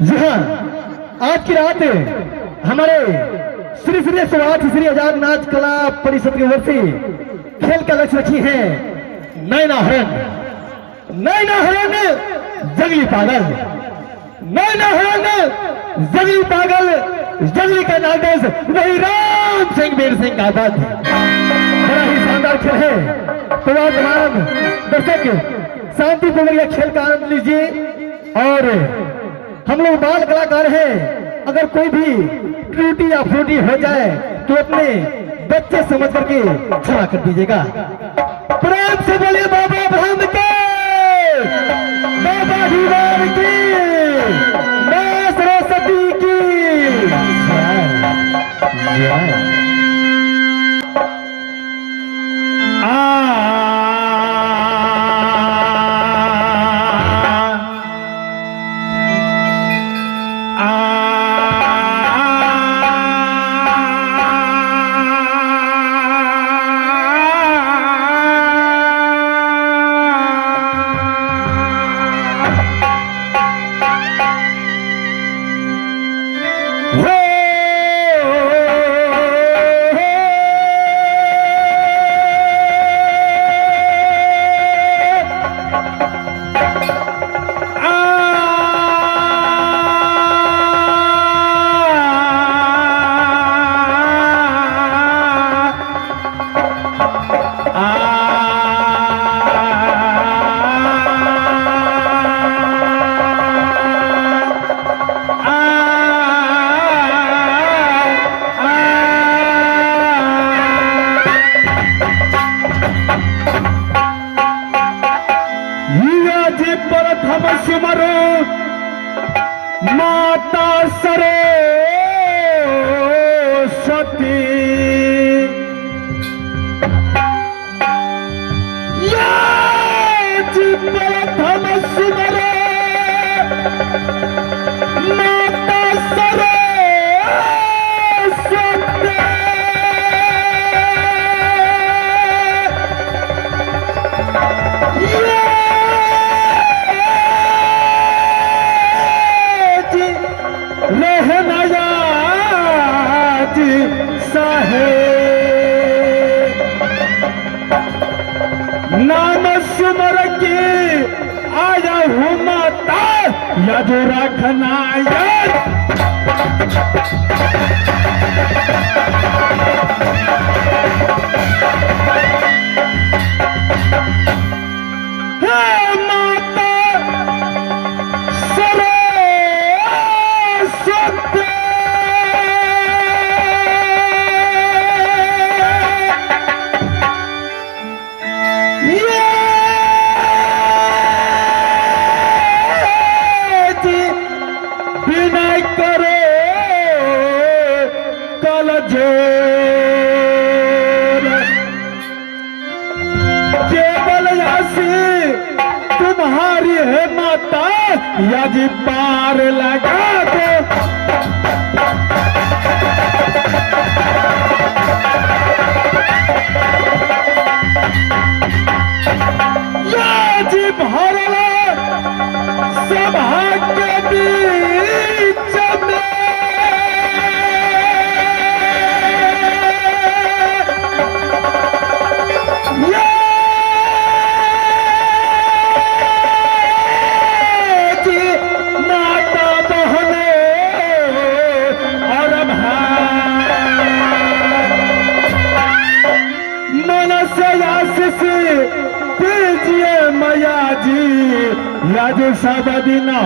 जी हाँ, आज की रात हमारे श्री श्री स्वार्थ श्री आजाद नाच कला परिषद की ओर से खेल का लक्ष्य रखी है नैना हरण जंगली पागल, नैना हरण जंगली पागल, जंगली का नाटक वही राम सिंह वीर सिंह का बध। बड़ा ही शानदार खेल है। तो आप तमाम दर्शक शांतिपूर्ण यह खेल का आनंद लीजिए। और हम लोग बाल कलाकार हैं, अगर कोई भी त्रुटि या फ्रूटी हो जाए तो अपने बच्चे समझ करके क्षमा कर दीजिएगा। प्रेम से बोलिए बाबा ब्रह्म के, बाबा दीवार की, मां सरस्वती की जय। माता सरस्वती प्रथम सिमरो माता सरस्वती। नाम सुमर के आया हूँ माता याद रखना याद। माता सरस्वती विनय करो कल जोर केवल ऐसी तुम्हारी है माता यदि पार लगा दो। यदि भरल सभा के बीच में माता बहने और मन से आशीष दीजिए मैया जी याद सब दिन हो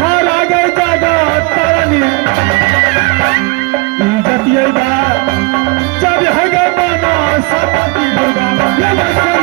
हर आगे जागा तारानी इज्जत ये बात जब होगा माना सपती दुर्गा ये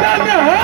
धन्य हो